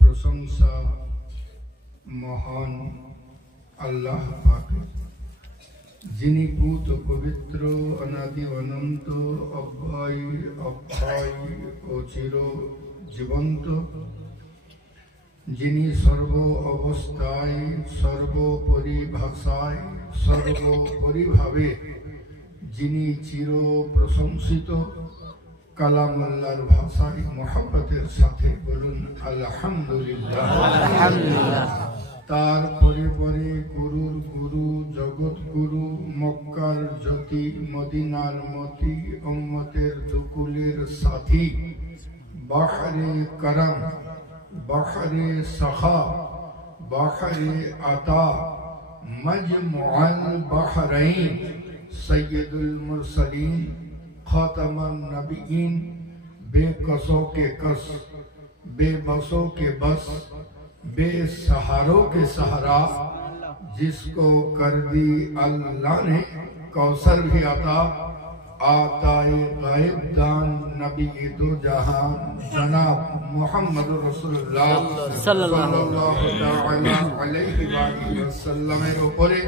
प्रशंसा महान अल्लाह पाकेर, जिनी पूत पवित्र अनादि अनंत अव्यय अक्षय ओ चिर जीवंत, जिनी सर्व अवस्थाय सर्वोपरि भाषाय सर्वोपरि भावे जिनी चिर प्रशंसित কালামুল্লাহর ভাষায় মোহাব্বতের সাথে বলুন আলহামদুলিল্লাহ। তারপরে পরে গুরুর গুরু জগৎ গুরু মক্কার জ্যোতি মদিনার মতি উম্মতের দুকুলের সাথী বাহরে করম বাহরে সখা বাহরে আতা মজমুআল বাহরাইন सैयदुल मुरसलीन खातमुन नबीयीन, बेकसों के कस बेबसों के बस बेसहारों के सहारा, जिसको कर दी अल्लाह ने कौसर भी अता, आताए गायब दान नबी दो जहान जनाब मोहम्मद रसूलुल्लाह सल्लल्लाहु अलैहि वसल्लम এর উপরে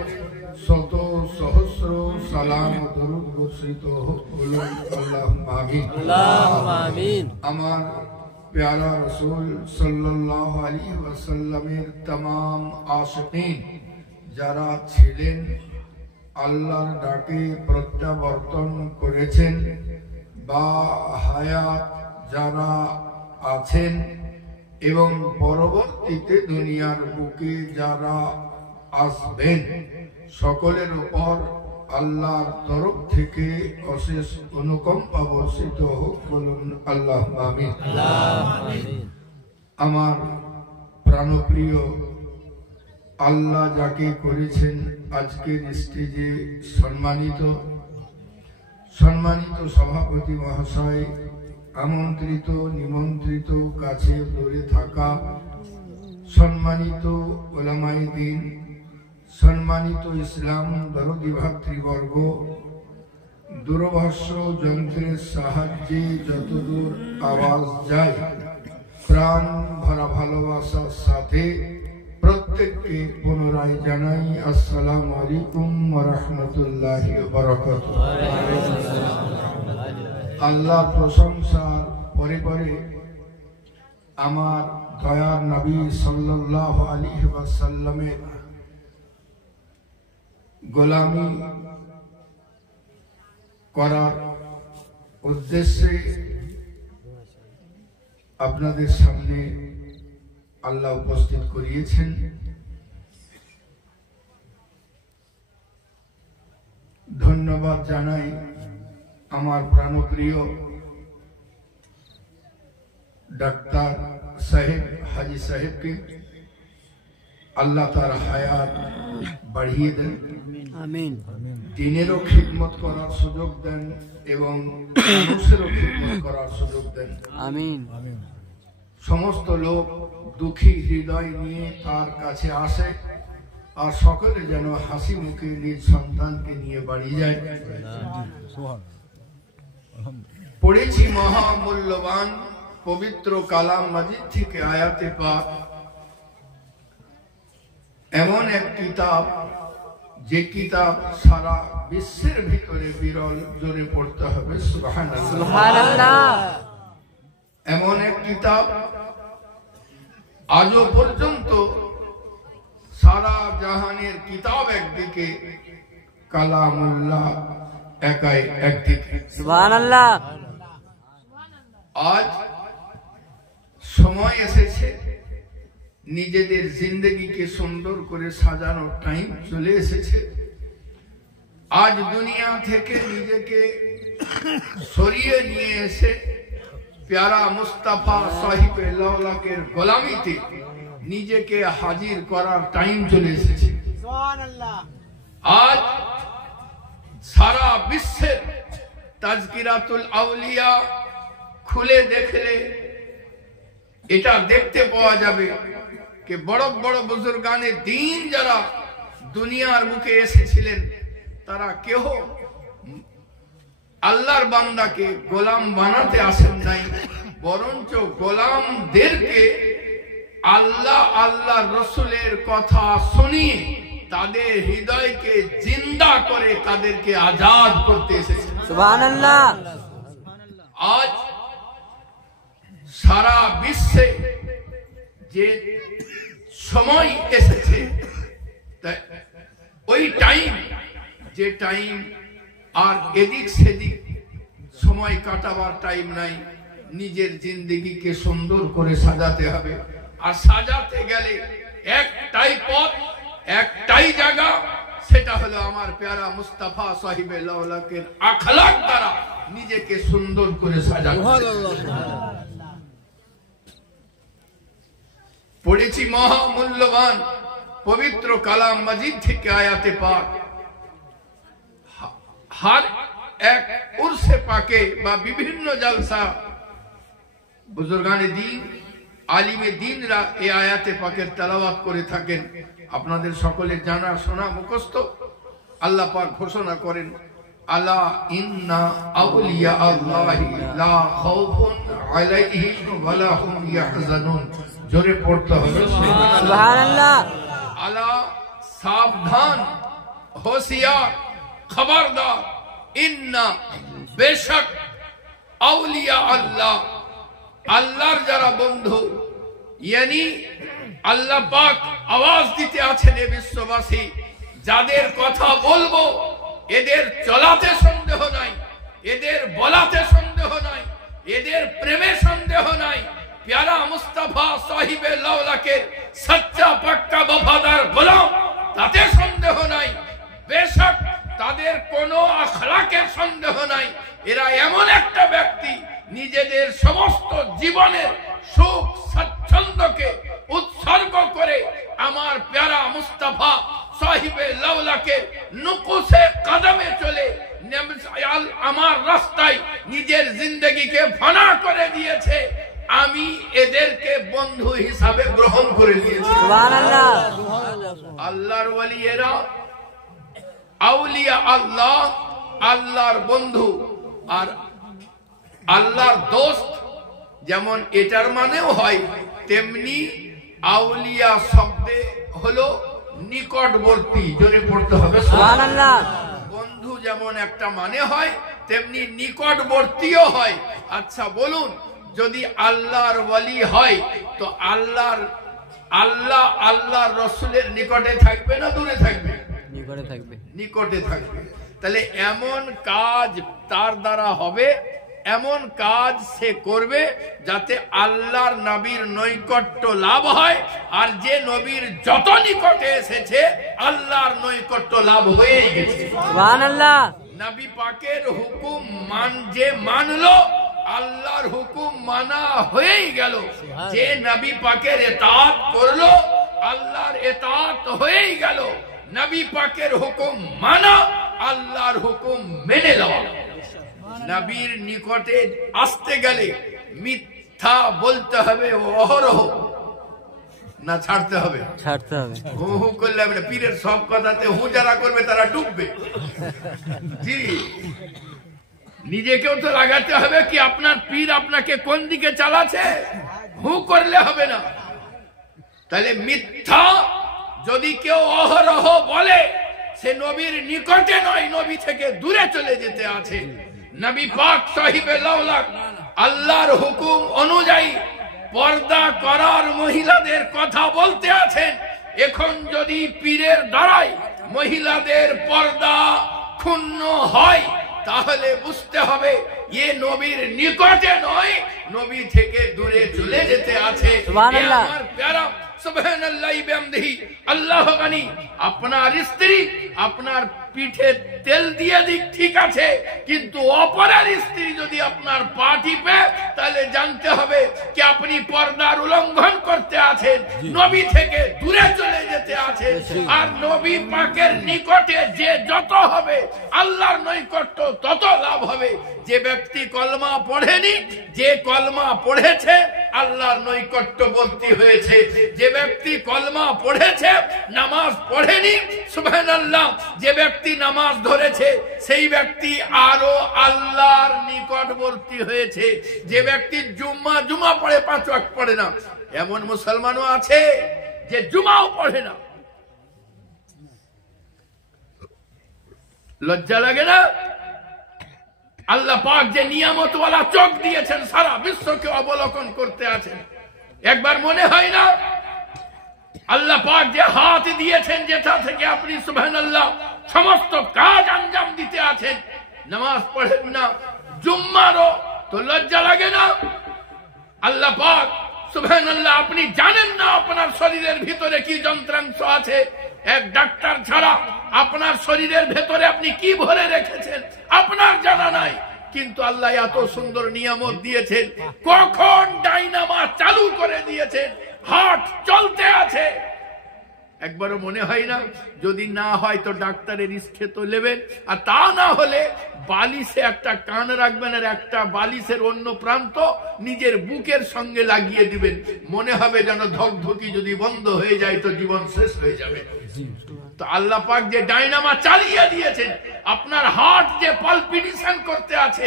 শত সহস্র সালাম ও দরুদ বর্ষিত হোক, বলুন আল্লাহুম্মা আমিন। আল্লাহুম্মা আমিন। আমার প্যারা রাসূল সাল্লাল্লাহু আলাইহি ওয়াসাল্লামের तमाम আশিকিন যারা ছিলেন, আল্লাহর ডাকে প্রত্যাবর্তন করেছেন বা হায়াত যারা আছেন এবং পরবর্তীতে দুনিয়ার বুকে যারা আসবেন, সকলের উপর আল্লাহর তরফ থেকে অশেষ অনুকম্পা বর্ষিত হোক, বলুন আল্লাহুম্মা আমিন। আমার প্রাণপ্রিয় আল্লাহ যাকে করেছেন আজকের স্টেজে সম্মানিত সভাপতি মহাশয়, আমন্ত্রিত নিমন্ত্রিত কাছে দূরে থাকা সম্মানিত ওলামায়ে দ্বীন, সম্মানিত ইসলাম দরদি ভাতৃবর্গ, দূরভাষ যন্ত্রের সাহায্যে যতদূর আওয়াজ যায় প্রাণ ভরা ভালোবাসার সাথে প্রত্যেককে পুনরায় জানাই আসসালামু আলাইকুম ওয়া রাহমাতুল্লাহি ওয়া বারাকাতুহু। আল্লাহর প্রশংসার পরে পরে আমার দয়ার নবী সাল্লাল্লাহু আলাইহি ওয়াসাল্লামের গোলামি করার উদ্দেশ্যে আপনাদের সামনে আল্লাহ উপস্থিত করিয়েছেন। ধন্যবাদ জানাই আমার প্রাণপ্রিয় ডাক্তার সাহেব হাজি সাহেবকে, আল্লাহ তার হায়াত বাড়িয়ে দেন, আমিন। দিনেরও খিদমত করার সুযোগ দেন এবং মানুষেরও খিদমত করার সুযোগ দেন, আমিন। সমস্ত লোক দুঃখী হৃদয় নিয়ে তার কাছে আসে আর সকলে যেন হাসি মুখে নিজ সন্তানকে নিয়ে বাড়ি যায়। পড়েছি মহামূল্যবান পবিত্র কালাম মাজিদ থেকে আয়াতে পাক, এমন এক কিতাব যে কিতাব সারা বিশ্বের ভিতরে বিরল, জোরে পড়তে হবে সুবহানাল্লাহ। এমন এক কিতাব আজও পর্যন্ত সারা জাহানের কিতাব একদিকে, কালামুল্লাহ একাই একদিকে, সুবহানাল্লাহ। আজ সময় এসেছে, নিজেদের জিন্দগিকে সুন্দর করে সাজানোর টাইম চলে এসেছে। আজ দুনিয়া থেকে নিজেকে সরিয়ে নিয়ে এসে প্যারা মুস্তাফা সাহিবে লাওলাকের গোলামিতে নিজেকে হাজির করার টাইম চলে এসেছে। আজ সারা বিশ্বের তাজকিরাতুল আউলিয়া খুলে দেখলে এটা দেখতে পাওয়া যাবে कि बड़ बड़ बुजुर्गाने दीन जरा दुनियार मुखे एसेछिलेन তারা কেহ আল্লাহর বান্দাকে গোলাম বানাতে আসেন নাই, বরঞ্চ গোলামদেরকে আল্লাহ আল্লাহর রসুলের কথা শুনিয়ে তাদের হৃদয়কে জিন্দা করে তাদেরকে আজাদ করতে এসেছেন। সুবহানাল্লাহ। আজ সারা বিশ্বে যে সময় এসেছে, ওই টাইম, যে টাইম আর এদিক সেদিক সময় কাটাবার টাইম নাই। নিজের জিন্দেগিকে সুন্দর করে সাজাতে হবে, আর সাজাতে গেলে একটাই পথ, একটাই জায়গা, সেটা হলো আমার প্যারা মুস্তাফা সাহিবে লাউলাকের আখলাক দ্বারা নিজেকে সুন্দর করে সাজাতে। পড়েছি মহামূল্যবান পবিত্র কালাম মাজিদ থেকে আয়াতে পাক। हर एक उर्से पाके बा विभिन्न जलसा बुजुर्गाने दीन आलिमे दीनरा ए आयाते पाकेर तेलावत करे थाकेन। आपनादेर सकलेर जाना शोना मुखस्थ। आल्लाह पाक घोषणा करेन, अला इन्ना अवलिया अल्लाहि ला खौफुन अलैहिम वला हुम यहज़ानुन। जोरे पढ़ते होबे सुबहानाल्लाह। अला सावधान, होशियार, खबरदार, इन्ना बेशक औलिया अल्लाह, अल्लाहर যারা বন্ধু, यानी আল্লাহ পাক আওয়াজ দিতে আছেন এ বিশ্ববাসী, যাদের কথা বলবো এদের চলাতে সন্দেহ নাই, এদের বলাতে সন্দেহ নাই, এদের প্রেমে সন্দেহ নাই। প্যারা মুস্তাফা সাহিবে লাউলাকে সচ্চা পাক্কা वफादार গোলাম, তাতে সন্দেহ নাই। বেশক তাদের কোনো আখলাকের সন্দেহ নাই। এরা এমন একটা ব্যক্তি, নিজেদের সমস্ত জীবনের সুখ স্বাচ্ছন্দ্যকে উৎসর্গ করে আমার প্যারা মুস্তাফা সাহিবে লাউলাকে নুকুশে কদমে চলে আমার রাস্তায় নিজের জিন্দেগিকে ফানা করে দিয়েছে। আমি এদেরকে বন্ধু হিসাবে গ্রহণ করে নিয়েছি। সুবহানাল্লাহ। আল্লাহর ওয়ালিয়েরা, আউলিয়া আল্লাহ, আল্লাহর বন্ধু আর আল্লাহর দোস্ত, যেমন এটার মানেও হয়, তেমনি আউলিয়া শব্দে হলো নিকটবর্তী। জোরে পড়তে হবে সুবহানাল্লাহ। বন্ধু যেমন একটা মানে হয়, তেমনি নিকটবর্তীও হয়। আচ্ছা বলুন, যদি আল্লাহর ওয়ালি হয় তো আল্লাহর রসুলের নিকটে থাকবে না দূরে থাকবে? নিকটে থাকবে। নিকটে থাকবে। তাহলে এমন কাজ তার দ্বারা হবে, এমন কাজ সে করবে যাতে আল্লাহর নবীর নৈকট্য লাভ হয়। আর যে নবীর যত নিকটে এসেছে আল্লাহর নৈকট্য লাভ হয়ে গেছে। সুবহানাল্লাহ। নবী পাকের হুকুম যে মানলো, আল্লাহর হুকুম মানা হয়েই গেল। যে নবী পাকের ইতাআত করলো, আল্লাহর ইতাআত হয়েই গেল। নবী পাকের হুকুম মানা, আল্লাহর হুকুম মেনে নেওয়া। নবীর নিকটে আসতে গেলে মিথ্যা বলতে হবে অহরহ, না ছাড়তে হবে? ছাড়তে হবে। হু হু করলে হবে না। পীরের সব কথাতে হু যারা করবে তারা ডুববে। জি, নিজেকেও তো লাগাতে হবে কি আপনার পীর আপনাকে কোন দিকে চালাচ্ছে। হু করলে হবে না। তাহলে মিথ্যা যদি কেউ অহরহ বলে, সে নবীর নিকটে নয়, নবী থেকে দূরে চলে যেতে আছে। নবী পাক সাহিবে লাউলাক আল্লাহর হুকুম অনুযায়ী পর্দা করার মহিলাদের কথা বলতে আছেন। এখন যদি পীরের দ্বারাই মহিলাদের পর্দা ক্ষুণ্ণ হয়, তাহলে বুঝতে হবে এ নবীর নিকটে নয়, নবী থেকে দূরে চলে যেতে আছে। সুবহানাল্লাহ। আমার প্যারা সুবহানাল্লাহি বিহামদিহি আল্লাহ গানি। আপনার স্ত্রী আপনার পিঠে তেল দিয়ে দিক, ঠিক আছে, কিন্তু অপরের স্ত্রী যদি আপনার পা টিপে, তাহলে জানতে হবে কি আপনি পর্দার উল্লঙ্ঘন করতে আছেন, নবী থেকে দূরে চলে যেতে আছেন। আর নবী পাকের নিকটে যে যত হবে, আল্লাহর নৈকট্য তত লাভ হবে। যে ব্যক্তি কলমা পড়েনি, যে কলমা পড়েছে আল্লাহর নৈকট্যবর্তী হয়েছে। যে ব্যক্তি কলমা পড়েছে নামাজ পড়েনি, সুবহানাল্লাহ, যে ব্যক্তি নামাজ ধরেছে সেই ব্যক্তি আরো আল্লাহর নিকটবর্তী হয়েছে। যে ব্যক্তি জুমা পড়ে 5 ওয়াক্ত পড়ে না, এমন মুসলমানও আছে যে জুমাও পড়ে না। লজ্জা লাগে না? আল্লাহ পাক যে নিয়ামতওয়ালা চোখ দিয়েছেন, সারা বিশ্বকে অবলোকন করতে আছেন, একবার মনে হয় না? আল্লাহ পাক যে হাত দিয়েছেন, যেটা থেকে আপনি সুবহানাল্লাহ সমস্ত কাজ আঞ্জাম দিতে আছেন, নামাজ পড়েন না, জুম্মারও, তো লজ্জা লাগে না? আল্লাহ পাক সুবহানাল্লাহ, আপনি জানেন না আপনার শরীরের ভিতরে কি যন্ত্রাংশ আছে। এক ডাক্তার ছাড়া আপনার শরীরের ভেতরে আপনি কি ভরে রেখেছেন আপনার জানা নাই। কিন্তু আল্লাহ এত সুন্দর নিয়ামত দিয়েছেন, কখন ডাইনামা চালু করে দিয়েছেন, হার্ট চলতে আছে। একবারও মনে হয় না? যদি না হয় তো ডাক্তারের ইচ্ছে তো নেবেন, আর তা না হলে বালিশে একটা কান রাখবেন আর একটা বালিশের অন্য প্রান্ত নিজের বুকের সঙ্গে লাগিয়ে দিবেন। মনে হবে যেন ধকধকি যদি বন্ধ হয়ে যায় তো জীবন শেষ হয়ে যাবে। তো আল্লাহ পাক যে ডাইনামা চালিয়ে দিয়েছেন, আপনার হার্ট যে পালপিটেশন করতে আছে,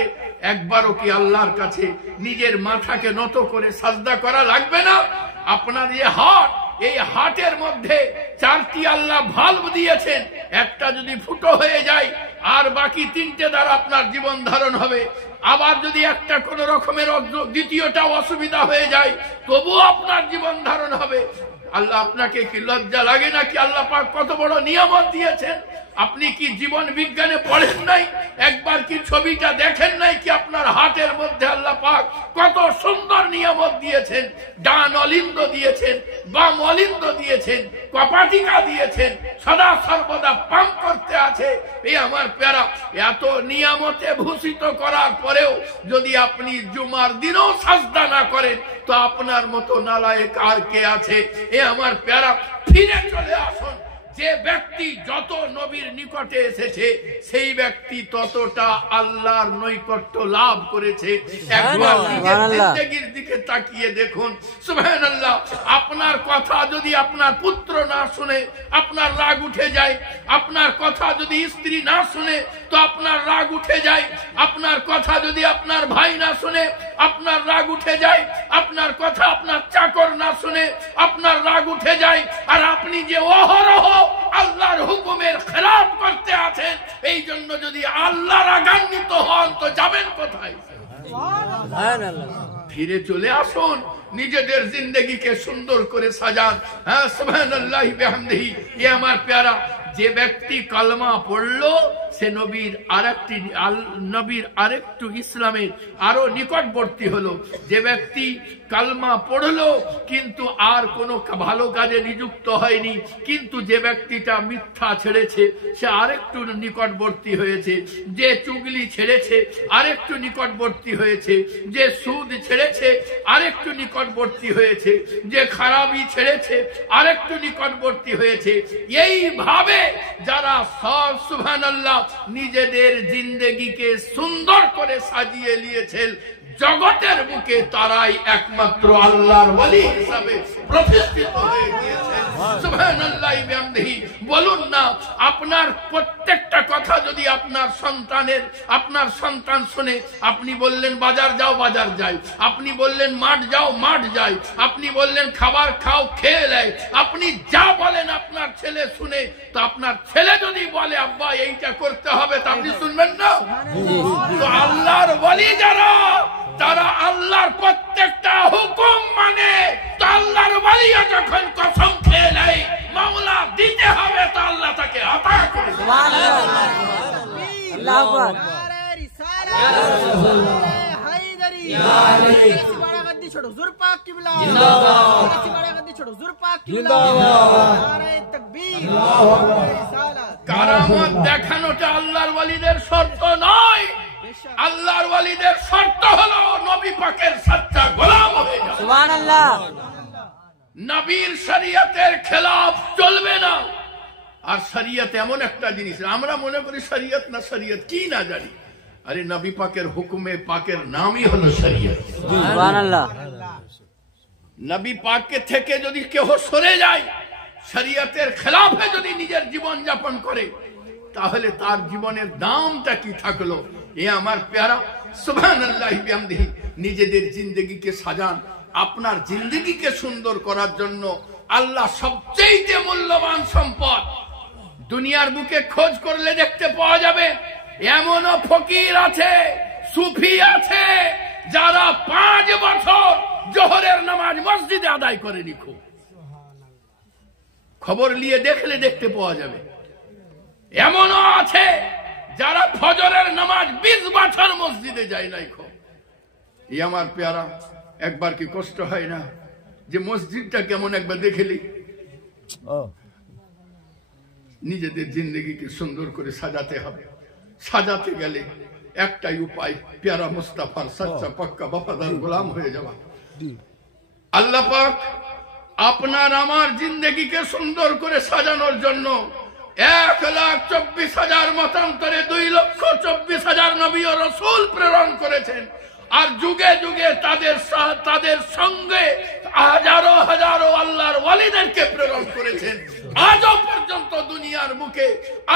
একবারও কি আল্লাহর কাছে নিজের মাথাকে নত করে সাজদা করা লাগবে না? আপনার যে হার্ট, এই হার্টের মধ্যে 4টি আল্লাহ ভালভ দিয়েছেন, একটা যদি ফুটো হয়ে যায় আর বাকি 3টে দ্বারা আপনার জীবন ধারণ হবে। আবার যদি একটা কোন রকমের দ্বিতীয়টা অসুবিধা হয়ে যায় তবুও আপনার জীবন ধারণ হবে। আল্লাহ আপনাকে কি লজ্জা লাগে না? কি আল্লাহ পাক কত বড় নিয়ামত দিয়েছেন। আপনি কি জীবন বিজ্ঞানে পড়েন নাই? একবার কি ছবিটা দেখেন নাই? কি আপনার হাতের মধ্যে আল্লাহ পাক কত সুন্দর নিয়ামত দিয়েছেন। ডান অলিন্দ দিয়েছেন, বাম অলিন্দ দিয়েছেন, কপাটিকা দিয়েছেন, সদা সর্বদা পাম্প করতে আছে। এই আমার প্যারা, এত নিয়ামতে ভূষিত করার পরেও যদি আপনি জুমার দিনও সাজদা না করেন তো আপনার মতো নালায়েক আর কে আছে? এ আমার প্যারা, ফিরে চলে আসুন। যে ব্যক্তি যত নবীর নিকটে এসেছে সেই ব্যক্তি ততটা আল্লাহর নৈকট্য লাভ করেছে। একবার নিজের জিন্দেগির দিকে তাকিয়ে দেখুন, সুবহানাল্লাহ। আপনার কথা যদি আপনার পুত্র না শুনে আপনার রাগ উঠে যায়, আপনার কথা যদি স্ত্রী না শুনে তো আপনার রাগ উঠে যায়, আপনার কথা যদি আপনার ভাই না শুনে আপনার রাগ উঠে যায়, আপনার কথা আপনার চাকর না শুনে আপনার রাগ উঠে যায়। আর আপনি যে অহরহ আল্লাহর হুকুমের খেলাফ করতে আছেন, এই জন্য যদি আল্লাহ রাগান্বিত হন তো যাবেন কোথায়? ফিরে চলে আসুন, নিজেদের জিন্দগিকে সুন্দর করে সাজান। হ্যাঁ, সুবহানাল্লাহি বিহামদিহি। এ আমার প্যারা, যে ব্যক্তি কলমা পড়লো সে নবীর আরেকটু ইসলামের আরো নিকটবর্তী হলো। যে ব্যক্তি কালমা পড়লো কিন্তু আর কোনো ভালো কাজে নিযুক্ত হয়নি, কিন্তু যে ব্যক্তিটা মিথ্যা ছেড়েছে সে আরেকটু নিকটবর্তী হয়েছে। যে চুগলি ছেড়েছে আরেকটু নিকটবর্তী হয়েছে। যে সুদ ছেড়েছে আরেকটু নিকটবর্তী হয়েছে। যে খারাপি ছেড়েছে আরেকটু নিকটবর্তী হয়েছে। এইভাবে যারা সব সুবহানাল্লাহ নিজেদের জিন্দেগিকে সুন্দর করে সাজিয়ে নিয়েছেন জগতের বুকে, তারাই একমাত্র আল্লাহর ওলি হিসাবে প্রতিষ্ঠিত হয়ে গিয়েছেন। সুবহানাল্লাহি বিহামদিহি। বলুন না, আপনার প্রত্যেকটা কথা যদি আপনার সন্তান শুনে, আপনি বললেন বাজার যাও, বাজার যাই, আপনি বললেন মাঠ যাও, মাঠ যাই, আপনি বললেন খাবার খাও, খেয়ে নেয়, আপনি যা বলেন আপনার ছেলে শুনে, তো আপনার ছেলে যদি বলে আব্বা এইটা করতে হবে তা আপনি শুনবেন না? তো আল্লাহর ওলি যারা, তারা আল্লাহর প্রত্যেকটা হুকুম মানে। তো আল্লাহর ওলিয়া যখন কসম খেয়ে নেয় মাওলা দিতে হবে তো আল্লাহ তাকে আতা করে। আল্লাহু আকবার। छोड़ो जुर पाक किबला जिंदाबाद, सिवाड़ा गद्दी छोड़ो जुर पाक किबला जिंदाबाद, नारे तकबीर, रिसालत। কারামত দেখানোটা আল্লাহর ওলিদের শর্ত নয়। আল্লাহর ওলিদের শর্ত হলো নবী পাকের সচ্চা গোলাম হয়ে যাওয়া। সুবহানাল্লাহ। নবীর শরীয়তের খেলাফ চলবে না। আর শরীয়ত এমন একটা জিনিস, আমরা মনে করি শরীয়ত না, শরীয়ত কি না জানি। আরে নবী পাকের হুকুমে পাকের নামই হলো শরীয়ত। সুবহানাল্লাহ। নবী পাককে থেকে যদি কেউ সরে যায়, শরীয়তের খেলাফে যদি নিজের জীবন যাপন করে, তাহলে তার জীবনের দামটা কি থাকলো? এ আমার প্যারা, সুবহানাল্লাহি বিহামদিহি। নিজেদের জিন্দগিকে সাজান। আপনার জিন্দগিকে সুন্দর করার জন্য আল্লাহ সবচেয়ে মূল্যবান সম্পদ। দুনিয়ার বুকে খোঁজ করলে দেখতে পাওয়া যাবে এমনও ফকির আছে, সুফি আছে, যারা 5 বছর জোহরের নামাজ মসজিদে আদায় করেনি। খুব খবর নিয়ে দেখলে দেখতে পাওয়া যাবে। এমনও আছে যারা ফজরের নামাজ 20 বছর মসজিদে যায় নাই। খুব এই আমার পেয়ারা, একবার কি কষ্ট হয় না যে মসজিদটা কেমন একবার দেখেলি? নিজেদের জিন্দগিকে সুন্দর করে সাজাতে হবে। সাজাতে গেলে একটাই উপায়, প্যারা মুস্তাফার সচ্চা পাক্কা বফাদার গোলাম হয়ে যাওয়া। আল্লাহ পাক আপনার আমার জিন্দগিকে সুন্দর করে সাজানোর জন্য 1,24,000 মতান্তরে 2,24,000 নবী ও রাসূল প্রেরণ করেছেন। আর যুগে যুগে তাদের সঙ্গে হাজারো হাজারো আল্লাহর ওয়ালিদেরকে প্রেরণ করেছেন। আজও পর্যন্ত দুনিয়ার মুখে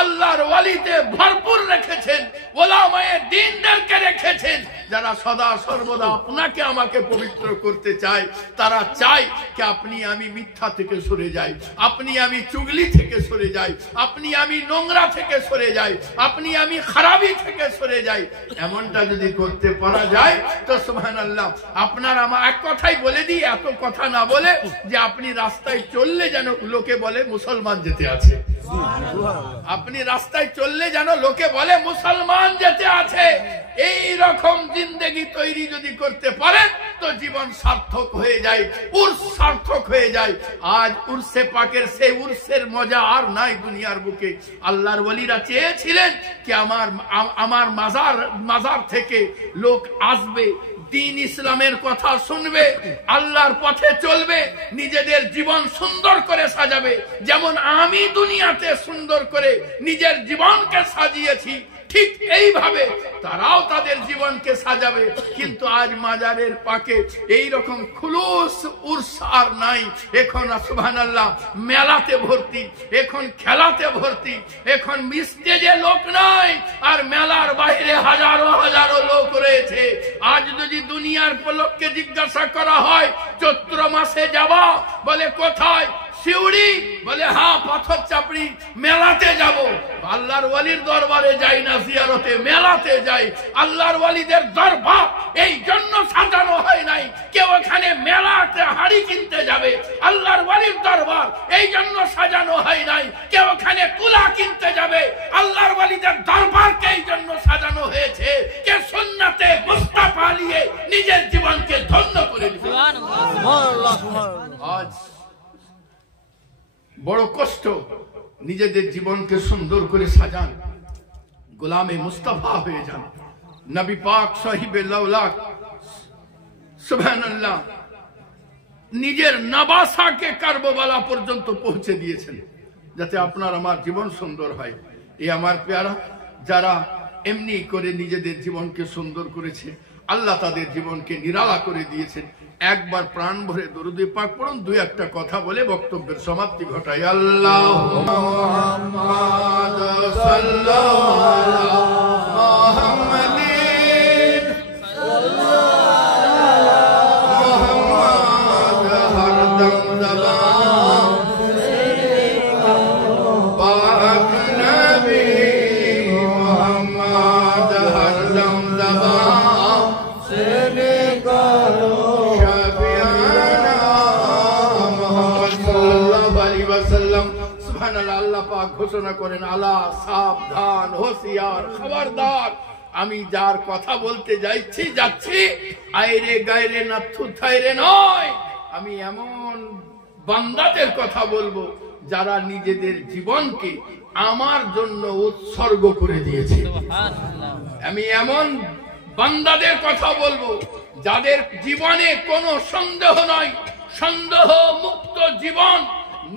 আল্লাহর ওয়ালিতে ভরপুর রেখেছেন, ওলামায়ে দ্বীনদেরকে রেখেছেন, যারা সদা সর্বদা আপনাকে আমাকে পবিত্র করতে চায়। তারা চায় যে আপনি আমি মিথ্যা থেকে সরে যাই, আপনি আমি চুগলি থেকে সরে যাই, আপনি আমি নোংরা থেকে সরে যাই, আপনি আমি খারাপি থেকে সরে যাই। এমনটা যদি করতে পারা যায় তো সুবহানাল্লাহ। আপনার আমার এক কথাই বলে দিই, এত কথা না বলে, যে আপনি রাস্তায় চললে যেন লোকে বলে মুসলমান যেতে আছে। আপনি রাস্তায় চললে যেন লোকে বলে মুসলমান যেতে আছে। এই রকম জিন্দেগি তৈরি যদি করতে পারেন তো জীবন সার্থক হয়ে যায়, উর্স সার্থক হয়ে যায়। আজ উর্সে পাকের সেই উর্সের মজা আর নাই দুনিয়ার বুকে। আল্লাহর ওয়ালিরা চেয়েছিলেন কি আমার মাজার থেকে লোক আসবে, দ্বীন ইসলামের কথা শুনবে, আল্লাহর পথে চলবে, নিজেদের জীবন সুন্দর করে সাজাবে। যেমন আমি দুনিয়াতে সুন্দর করে নিজের জীবনকে সাজিয়েছি, ঠিক এইভাবে তারাও তাদের জীবনকে সাজাবে। কিন্তু আজ মাজারের পাকে এই রকম খুলুস উর্স আর নাই। এখন সুবহানাল্লাহ মেলাতে ভর্তি, এখন খেলাতে ভর্তি, এখন স্টেজে লোক নাই, আর মেলার বাইরে হাজারো হাজারো লোক রয়েছে। আজ যদি দুনিয়ার লোককে জিজ্ঞাসা করা হয় চৈত্র মাসে যাবা, বলে কোথায়? শিউড়ি, বলে হ্যাঁ পাথর চাপড়ি। মেলাতে যাব, আল্লাহর ওয়ালির দরবারে যাই না, জিয়ারতে মেলাতে যাই। আল্লাহর ওয়ালিদের দরবার এই জন্য সাজানো হয় নাই কেউ এখানে মেলাতে হাড়ি কিনতে যাবে। আল্লাহর ওয়ালির দরবার এই জন্য সাজানো হয় নাই কেউ এখানে তুলা কিনতে যাবে। আল্লাহর ওয়ালিদের দরবারকে এই জন্য সাজানো হয়েছে যে সুন্নাতে মুস্তাফা নিয়ে নিজের জীবনকে ধন্য করে দিবে। আজ বড় কষ্ট, নিজেদের জীবনকে সুন্দর করে সাজান, গোলামে মুস্তাফা হয়ে যান। নবী পাক সাহিবে লাউলাক সুবহানাল্লাহ নিজের নবাসাকে কারবালা পর্যন্ত পৌঁছে দিয়েছেন যাতে আপনার আমার জীবন সুন্দর হয়। এই আমার প্যারা, যারা এমনি করে নিজেদের জীবনকে সুন্দর করেছে, আল্লাহ তাদের জীবনকে নিরালা করে দিয়েছেন। একবার প্রাণ ভরে দরুদ পাক পড়ুন, দুই একটা কথা বলে বক্তব্যের সমাপ্তি ঘটাই। আল্লাহুম্মা মুহাম্মাদ সাল্লাল্লাহু আলা মুহাম্মাদিন মুহাম্মাদ হরদম জবান পাক নবী মুহাম্মাদ হরদম জবান সেনে করো আল্লাহ পাক ঘোষণা করেন, আলা সাবধান, হোশিয়ার, খবরদার, আমি যার কথা বলতে যাচ্ছি আইরে গায়রে নাথু থাইরে নয়। আমি এমন বান্দাদের কথা বলবো যারা নিজেদের জীবনকে আমার জন্য উৎসর্গ করে দিয়েছে। আমি এমন বান্দাদের কথা বলবো যাদের জীবনে কোনো সন্দেহ নয়, সন্দেহ মুক্ত জীবন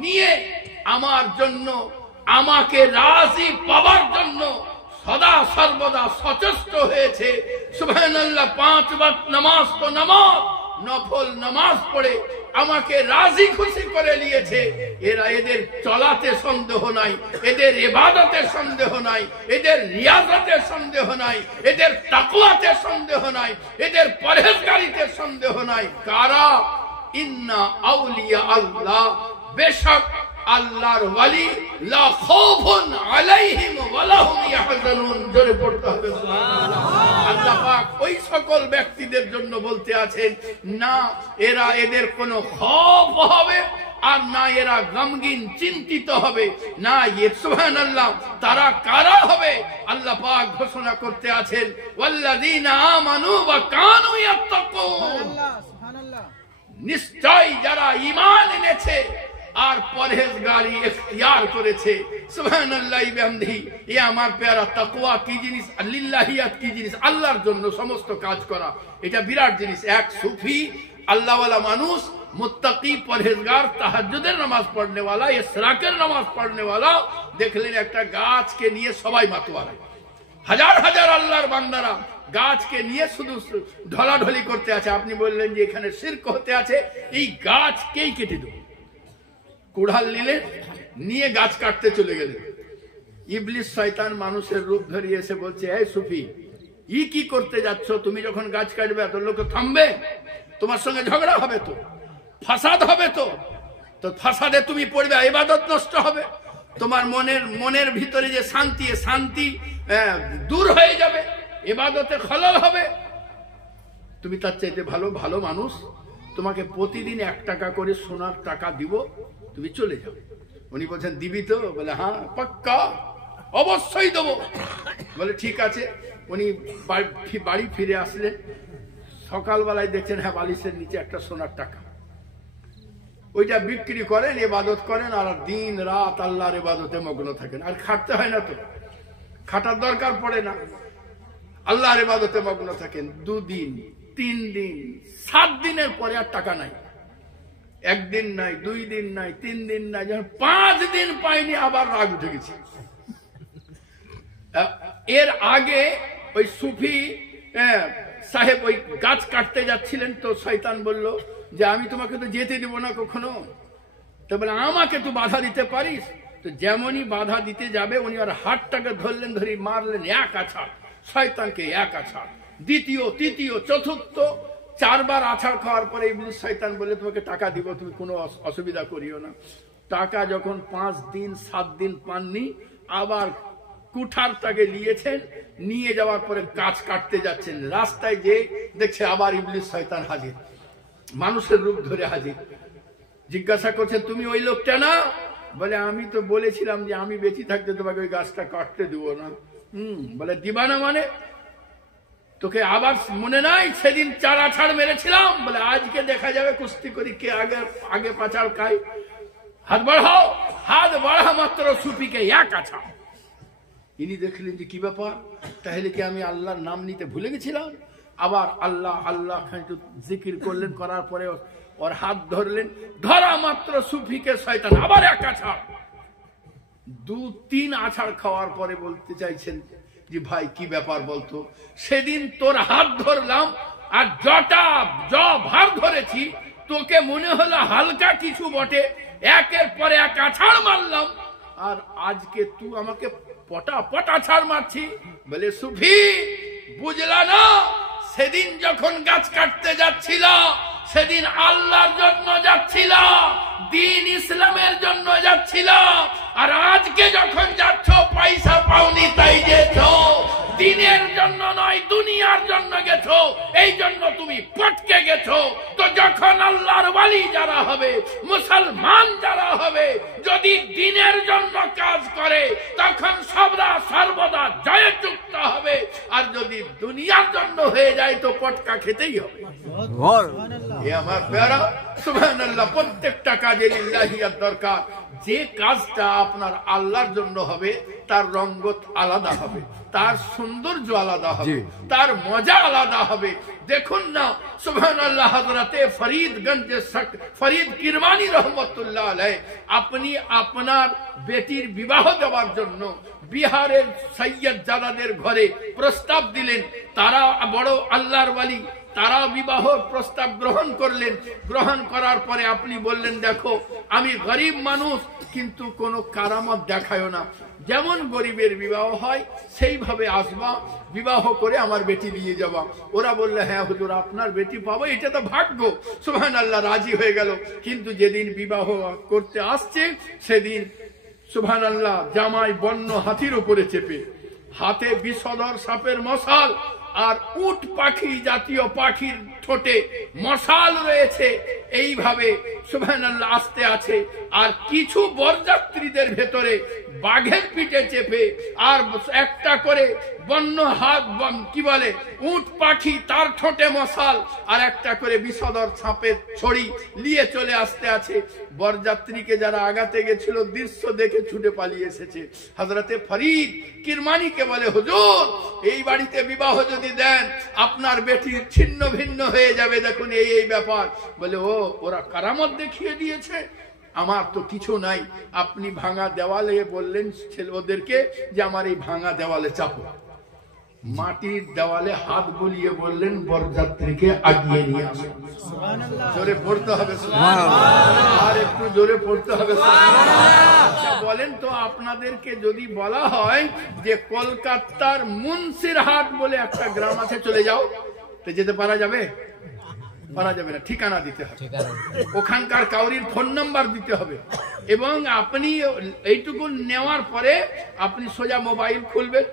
নিয়ে আমার জন্য, আমাকে রাজি পাবার জন্য সদা সর্বদা সচেষ্ট হয়েছে। সুবহানাল্লাহ, 5 ওয়াক্ত নামাজ তো নামাজ, নফল নামাজ পড়ে আমাকে রাজি খুশি করে নিয়েছে। এদের চলাতে সন্দেহ নাই, এদের ইবাদতে সন্দেহ নাই, এদের রিয়াজতে সন্দেহ নাই, এদের তাকওয়াতে সন্দেহ নাই, এদের পরহেজগারিতে সন্দেহ নাই। কারা? ইন্না আউলিয়া আল্লাহ, বেশক আল্লাহর ওয়ালি, লা খাউফুন আলাইহিম ওয়া লা হুম ইয়াহজানুন। জোরে পড়তে হবে সুবহানাল্লাহ। আল্লাহ পাক ওই সকল ব্যক্তিদের জন্য বলতে আছেন, না এদের কোনো খৌফ হবে আর না এরা গমগিন চিন্তিত হবে, না সুবহানাল্লাহ। তারা কারা হবে? আল্লাহ পাক ঘোষণা করতে আছেন, ওয়াল্লাযীনা আমানু ওয়া কানু ইয়াত্তাকুন। সুবহানাল্লাহ। নিশ্চয় যারা ঈমান এনেছে আর পরহেজগারি ইখতিয়ার করেছে। সুবহানাল্লাহি বিহামদিহি। এ আমার প্যারা, তাকওয়া কি জিনিস, লিল্লাহিয়াত কি জিনিস, আল্লাহর জন্য সমস্ত কাজ করা, এটা বিরাট জিনিস। এক সুফি আল্লাহওয়ালা মানুষ, মুত্তাকি, পরহেজগার, তাহাজ্জুদের নামাজ পড়নেওয়ালা, ইশরাকের নামাজ পড়নেওয়ালা, দেখলেন একটা গাছকে নিয়ে সবাই মাতোয়ারা, হাজার হাজার আল্লাহর বান্দারা গাছকে নিয়ে শুধু ঢলাঢলি করতে আছে। আপনি বললেন যে এখানে শিরক হতে আছে, এই গাছকেই কেটে দেব। কুড়াল নিলেন, নিয়ে গাছ কাটতে চলে গেলেন। ইবলিস শয়তান মানুষের রূপ ধরিয়ে এসে বলছে, এই সুফি, কি করতে যাচ্ছ? তুমি যখন গাছ কাটবে এত লোক থামবে? তোমার সঙ্গে ঝগড়া হবে তো, ফাসাদ হবে তো ফাসাদে তুমি পড়বে, ইবাদত নষ্ট হবে, তোমার মনের ভিতরে যে শান্তি দূর হয়ে যাবে, ইবাদতে খলল হবে। তুমি তার চাইতে ভালো মানুষ, তোমাকে প্রতিদিন 1 টাকা করে সোনার টাকা দিব, তুমি চলে যাও। উনি বলছেন, দিবি তো? বলে, হ্যাঁ পাক্কা, অবশ্যই দেবো। বলে ঠিক আছে। উনি বাড়ি ফিরে আসলেন, সকালবেলায় দেখছেন হ্যাঁ বালিশের নিচে একটা সোনার টাকা। ওইটা বিক্রি করেন, ইবাদত করেন, আর দিন রাত আল্লাহর ইবাদতে মগ্ন থাকেন। আর খাটতে হয় না তো, খাটার দরকার পড়ে না, আল্লাহর ইবাদতে মগ্ন থাকেন। 2 দিন 3 দিন 7 দিনের পরে আর টাকা নাই। 1 দিন নাই, 2 দিন নাই, 3 দিন নাই, যখন 5 দিন পাইনি আবার রাগ উঠে গেছে। এর আগে ওই সুফি সাহেব ওই গাছ কাটতে যাচ্ছিলেন, তো শয়তান বলল যে আমি তোমাকে তো যেতে দেব না কখনো। তো বলে, আমাকে তো বাধা দিতে পারিস? তো যেমনই বাধা দিতে যাবে উনি আর হাতটাকে ধরলেন, ধরে মারলেন 1 আছাড়। শয়তানকে 1 আছাড়, দ্বিতীয়, তৃতীয়, চতুর্থ, 4 বার আছাড় খাওয়ার পরে ইবলিস শয়তান বলে, তোমাকে টাকা দিব, তুমি কোনো অসুবিধা করিও না। টাকা যখন 5 দিন 7 দিন পাননি, আবার কুঠারটাকে নিয়েছেন, নিয়ে যাওয়ার পরে গাছ কাটতে যাচ্ছেন। রাস্তায় যে দেখছে আবার ইবলিস শয়তান হাজির, মানুষের রূপ ধরে হাজির। জিজ্ঞাসা করছে, তুমি ওই লোকটা না? বলে, আমি তো বলেছিলাম যে আমি বেঁচে থাকতে তোমাকে ওই গাছটা কাটতে দিব না। বলে, দিবা না মানে? তোকে আবার মনে নাই সেদিন 4 আছাড় মেরেছিলাম? বলে, আজকে দেখা যাবে কুস্তি করি কে আগে পাছাড় খাই। হাত বাড়াও। হাত বাড়া মাত্র সুফিকে 1 আছাড়। ইনি দেখলেন যে কি ব্যাপার, তাহলে কি আমি আল্লাহর নাম নিতে ভুলে গেছিলাম? আবার আল্লাহ আল্লাহ একটু জিকির করলেন, করার পরে ওর হাত ধরলেন, ধরা মাত্র সুফিকে শয়তান আবার 1 আছাড়। 2-3 আছাড় খাওয়ার পরে বলতে চাইছেন যে ভাই কি ব্যাপার বলতো, সেদিন তোর হাত ধরলাম আর ভার ধরেছি, তোকে মনে হলো হালকা কিছু বটে, 1-এর পরে 1 আছাড় মারলাম, আর আজকে তুই আমাকে পটা ছাড় মারছি। বলে, সুফি বুঝলা না, সেদিন যখন গাছ কাটতে যাচ্ছিল সেদিন আল্লাহর জন্য যাচ্ছিল, দিন ইসলামের জন্য যাচ্ছিল, আর আজকে যখন যাচ্ছ পয়সা পাওনি তাই যেছ, দিনের জন্য নয় দুনিয়ার জন্য গেছো, এই জন্য তুমি পটকে গেছো। তো যখন আল্লাহর ওয়ালি যারা হবে, মুসলমান যারা হবে, যদি দিনের জন্য কাজ করে তখন সর্বদা জয়যুক্ত হবে, আর যদি দুনিয়ার জন্য হয়ে যায় তো পটকা খেতেই হবে। আমার প্যারা, সুবহানাল্লাহ, প্রত্যেকটা কাজে লিল্লাহিয়াত দরকার। যে কাজটা আপনার আল্লাহর জন্য হবে তার রঙ্গত আলাদা হবে, তার সৌন্দর্য আলাদা হবে, তার মজা আলাদা হবে। দেখুন না সুবহানাল্লাহ, হযরতে ফরিদ কিরমানি রহমতুল্লাহ আলাইহি আপনি আপনার বেটির বিবাহ দেওয়ার জন্য বিহারের সৈয়দ জাদাদের ঘরে প্রস্তাব দিলেন। তারা বড় আল্লাহর ওয়ালি, তারা বিবাহ প্রস্তাব গ্রহণ করলেন। গ্রহণ করার পরে আপনি বললেন, দেখো আমি গরিব মানুষ, কিন্তু কোনো কারামত দেখায় না, যেমন গরিবের বিবাহ হয় সেইভাবে আসবা, বিবাহ করে আমার বেটি নিয়ে যাবা। ওরা বললে, হ্যাঁ হুজুর আপনার বেটি পাবো, এটা তো ভাগ্য। সুবহানাল্লাহ, রাজি হয়ে গেল। কিন্তু যেদিন বিবাহ করতে আসছে সেদিন সুবহানাল্লাহ জামাই বন্য হাতির উপরে চেপে, হাতে বিষধর সাপের মশাল, আর উট পাখি জাতীয় পাখির ঠোঁটে মশাল রয়েছে। এইভাবে সুবহানাল্লাহ আসতে আছে। আর কিছু বরযাত্রীদের ভেতরে বাঘের পিঠে চেপে, আর একটা করে বন্য হাত কি বলে উট পাখি, তার ঠোঁটে মশাল, আর একটা করে বিষধর সাপের ছড়ি নিয়ে চলে আসতে আছে। বরযাত্রীকে যারা আগাতে গেছিল দৃশ্য দেখে ছুটে পালিয়ে এসেছে। হযরতে ফরিদ কিরমানিকে বলে, হুজুর এই বাড়িতে বিবাহ যদি দেন আপনার বেটি ছিন্ন ভিন্ন হয়ে যাবে, দেখুন এই ব্যাপার। বলে, ওরা কারামত দেখিয়ে দিয়েছে, আমার তো কিছু নাই। আপনি ভাঙা দেওয়ালে বললেন ওদেরকে যে আমার এই ভাঙা দেওয়ালে চাপো। মাটির দেওয়ালে হাত বুলিয়ে বললেন বরযাত্রীকে আগিয়ে নিয়ে আসো। জোরে পড়তে হবে, আর একটু জোরে পড়তে হবে। বলেন তো আপনাদেরকে যদি বলা হয় যে কলকাতার মুন্সিরহাট বলে একটা গ্রাম আছে, চলে যাও, তো যেতে পারা যাবে? পারা যাবে না, ঠিকানা দিতে হবে, ওখানকার কাউরির ফোন নাম্বার দিতে হবে। এবং আপনি এইটুকু নেওয়ার পরে আপনি সোজা মোবাইল খুলবেন,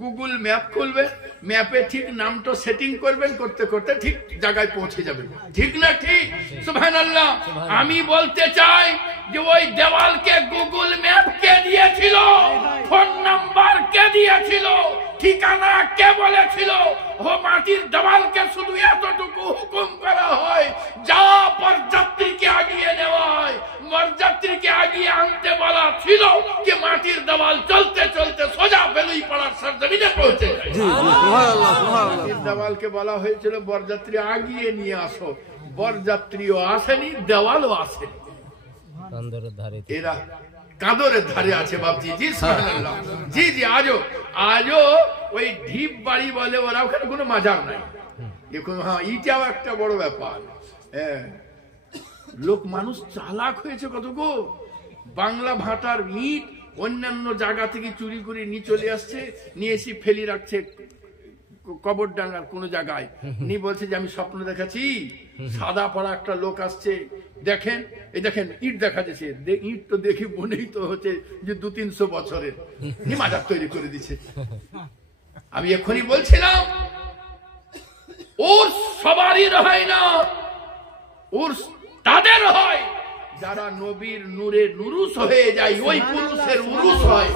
গুগল ম্যাপ খুলবেন, ম্যাপে ঠিক নামটা সেটিং করবেন, করতে করতে ঠিক জায়গায় পৌঁছে যাবেন। ঠিক না ঠিক? সুবহানাল্লাহ। আমি বলতে চাই যে ওই দেওয়ালকে গুগল ম্যাপ কে দিয়েছিল? ফোন নাম্বার কে দিয়েছিল? ঠিকানা কে বলেছিল? ও মাটির দেওয়ালকে শুধু এতটুকু হুকুম করা হয়, যা বরযাত্রীকে আগিয়ে নেওয়া হয়। বরযাত্রীকে আগিয়ে আনতে বলা ছিল কি মাটির দেওয়াল চলতে চলতে সোজা বেলুই পাড়ার সরজমিনে পৌঁছে যায়। মাটির দেওয়ালকে বলা হয়েছিল বরযাত্রী আগিয়ে নিয়ে আসো। বরযাত্রীও আসেনি, দেওয়ালও আসেনি, এরা কাদরের ধারে আছে বাবজি। জি সুবহানাল্লাহ। জি জি, আজও ওই ঢিপ বাড়ি বলে ওরা, ওখানে কোনো মাজার নাই। দেখুন, হ্যাঁ এইটাও একটা বড় ব্যাপার। হ্যাঁ, লোক মানুষ চালাক হয়েছে কত গো। বাংলা ভাটার ইট অন্যান্য জায়গা থেকে চুরি করে নিয়ে চলে আসছে, নিয়ে এসে ফেলি রাখছে কবরডাঙ্গার কোন জায়গায়। নি বলছে যে আমি স্বপ্ন দেখাচ্ছি, সাদা পড়া একটা লোক আসছে, দেখেন এই দেখেন ইট দেখা যাচ্ছে। ইট তো দেখি মনেই তো হচ্ছে যে 200-300 বছরের, নি মাজার তৈরি করে দিচ্ছে। আমি এক্ষুনি বলছিলাম ওর সবারই হয় না, ওর তাদের হয় যারা নবীর নূরে নুরুস হয়ে যায়, ওই পুরুষের উরুস হয়।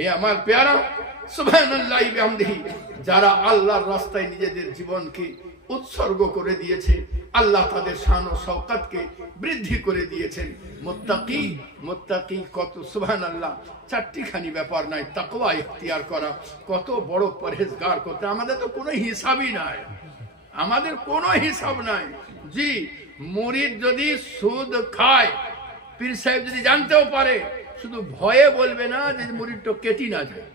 এ আমার পেয়ারা সুবহানাল্লাহি বিহামদিহি, যারা আল্লাহর রাস্তায় নিজেদের জীবনকে উৎসর্গ করে দিয়েছে, আল্লাহ তাদের শান ও শওকতকে বৃদ্ধি করে দিয়েছেন। মুত্তাকি কত সুবহানাল্লাহ, চারটিখানি ব্যাপার নাই। তাকওয়া ইখতিয়ার করা, কত বড় পরহেজগার করতে। আমাদের তো কোনো হিসাবই নাই, আমাদের কোনো হিসাব নাই। জি, মুরিদ যদি সুদ খায়, পীর সাহেব যদি জানতেও পারে, শুধু ভয়ে বলবে না যে মুরিদটা কেটি না যায়।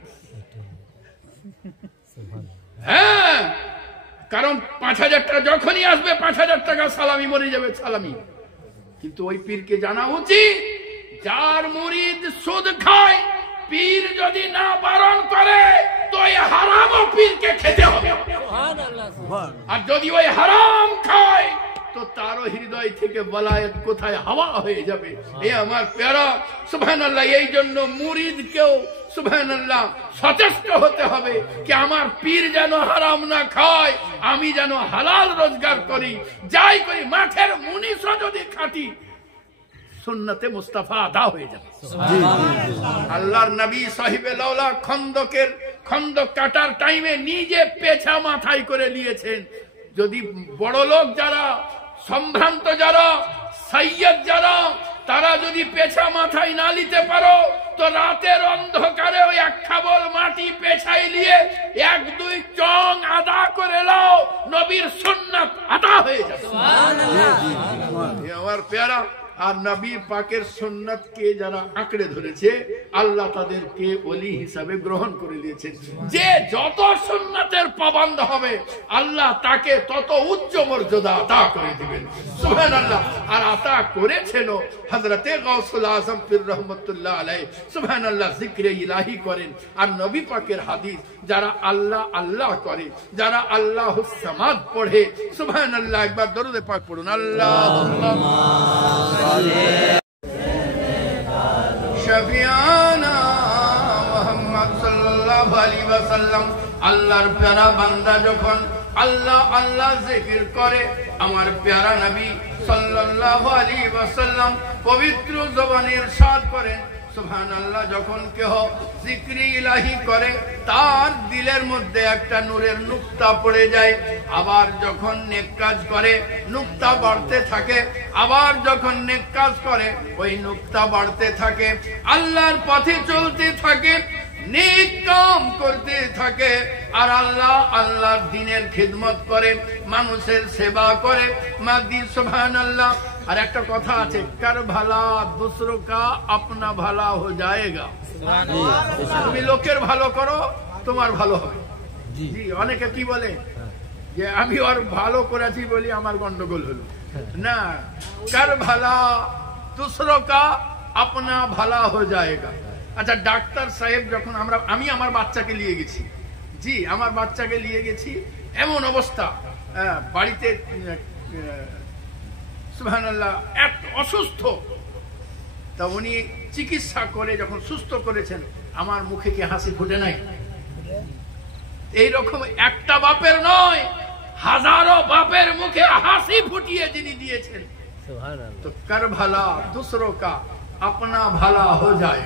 হ্যাঁ, কারণ 5000 টাকা যখনই আসবে 5000 টাকা সালামি মরে যাবে, সালামি। কিন্তু ওই পীরকে জানা উচিত, যার মুরিদ সুদ খায়, পীর যদি না বারণ করে তো ওই হারামও পীরকে খেতে হবে। আর যদি ওই হারাম খায় তো তারও হৃদয় থেকে বলায়েত কোথায় হাওয়া হয়ে যাবে। এ আমার প্যারা সুবহানাল্লাহ। এই জন্য মুরিদকেও সুবহানাল্লাহ সচেষ্ট হতে হবে কি আমার পীর যেন হারাম না খায়, আমি যেন হালাল রোজগার করি। যাই করি, মাঠের মুনিশও যদি খাটি, সুন্নতে মুস্তাফা আদা হয়ে যাবে। আল্লাহর নবী সাহিবে লাওলা খন্দক কাটার টাইমে নিজে পেছা মাথায় করে নিয়েছেন। যদি বড় লোক যারা, সম্ভ্রান্ত যারা, সৈয়দ যারা, তারা যদি পেছা মাথায় না নিতে পারো তো রাতের অন্ধকারে ওই এক খাবল মাটি পেছাই নিয়ে 1-2 চং আদা করে লাও, নবীর সুন্নাত আদা হয়ে যাবে। আমার পেয়ারা, আর নবী পাকের সুন্নাতকে যারা আঁকড়ে ধরেছে আল্লাহ তাদেরকে ওলি হিসাবে গ্রহণ করে দিয়েছেন। যে যত সুন্নাতের পাবন্দ হবে আল্লাহ তাকে তত উচ্চ মর্যাদা আতা করে দিবেন। সুবহানাল্লাহ। আর আতা করেছেন হযরতে গাউসুল আজম পীর রহমাতুল্লাহ আলাইহি সুবহানাল্লাহ জিক্রে ইলাহি করেন। আর নবী পাকের হাদিস যারা আল্লাহ আল্লাহ করে, যারা আল্লাহুস সামাদ পড়ে, সুবহানাল্লাহ, একবার দরুদ পাক পড়ুন, আল্লাহুম্মা শফিয়ানা মুহাম্মদ সাল্লাল্লাহু আলাইহি ওয়াসাল্লাম। আল্লাহর প্যারা বান্দা যখন আল্লাহ আল্লাহ জিকির করে, আমার প্যারা নবী সাল্লাল্লাহু আলাইহি ওয়াসাল্লাম পবিত্র জবানে ইরশাদ করেন, সুবহানাল্লাহ, যখন কেহ জিক্রি ইলাহি করে তার দিলের মধ্যে একটা নূরের নুক্তা পড়ে যায়। আবার যখন নেক কাজ করে নুক্তা বাড়তে থাকে, আবার যখন নেক কাজ করে ওই নুক্তা বাড়তে থাকে। আল্লাহর পথে চলতে থাকে, নেক কাম করতে থাকে, আর আল্লাহ আল্লাহর দ্বীনের খিদমত করে, মানুষের সেবা করে। মাদি সুবহানাল্লাহ। আর একটা কথা আছে, কার ভালা দুসরো কা আপনা ভালা হো যায়েগা। তুমি লোকের ভালো করো তোমার ভালো হবে। জি, অনেকে কি বলে যে আমি ওর ভালো করেছি বলি আমার গন্ডগোল হলো না। কার ভালা দুসরো কা আপনা ভালা হো যায়েগা। আচ্ছা, ডাক্তার সাহেব যখন আমি আমার বাচ্চাকে নিয়ে গেছি, জি আমার বাচ্চাকে নিয়ে গেছি, এমন অবস্থা বাড়িতে সুবহানাল্লাহ এত অসুস্থ, তা উনি চিকিৎসা করে যখন সুস্থ করেছেন আমার মুখে কি হাসি ফুটে নাই? এইরকম একটা বাপের নয়, হাজারো বাপের মুখে হাসি ফুটিয়ে যিনি দিয়েছেন। তো কার ভালা দুসরো কা আপনা ভালা হো যায়।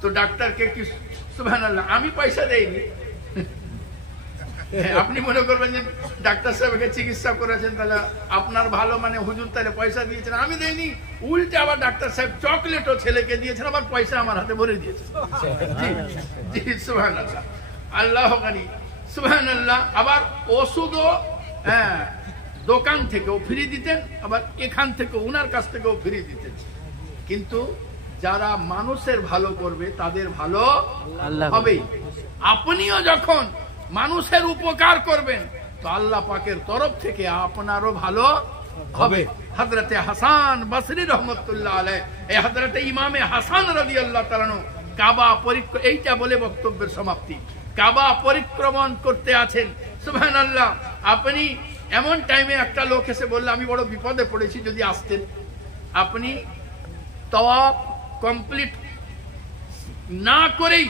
তো ডাক্তারকে কি সুবহানাল্লাহ, আমি পয়সা দেইনি। আপনি মনে করবেন যে ডাক্তার সাহেবকে চিকিৎসা করেছেন তাহলে আপনার ভালো, মানে হুজুর তাহলে পয়সা দিয়েছেন। আমি দেইনি, উল্টে আবার ডাক্তার সাহেব চকলেটও ছেলেকে দিয়েছেন, আবার পয়সা আমার হাতে ভরে দিয়েছেন। জি জি সুবহানাল্লাহ, আল্লাহ গানি সুবহানাল্লাহ। আবার ওষুধও দোকান থেকেও ফ্রি দিতেন, আবার এখান থেকে উনার কাছ থেকেও ফ্রি দিতেন। কিন্তু যারা মানুষের ভালো করবে তাদের ভালো হবে। আপনিও যখন মানুষের উপকার করবেন তো আল্লাহ পাকের তরফ থেকে আপনারও ভালো হবে। হযরতে হাসান বসরি রহমাতুল্লাহ আলাইহি, এই হযরতে ইমামে হাসান রাদিয়াল্লাহু তাআলা কাবা পরিক্রমা, এইটা বলে বক্তব্যের সমাপ্তি, কাবা পরিক্রমণ করতে আছেন। সুবহানাল্লাহ। আপনি এমন টাইমে একটা লোক এসে বলল আমি বড় বিপদে পড়েছি, যদি আসতেন। আপনি তাওয়াফ কমপ্লিট না করেই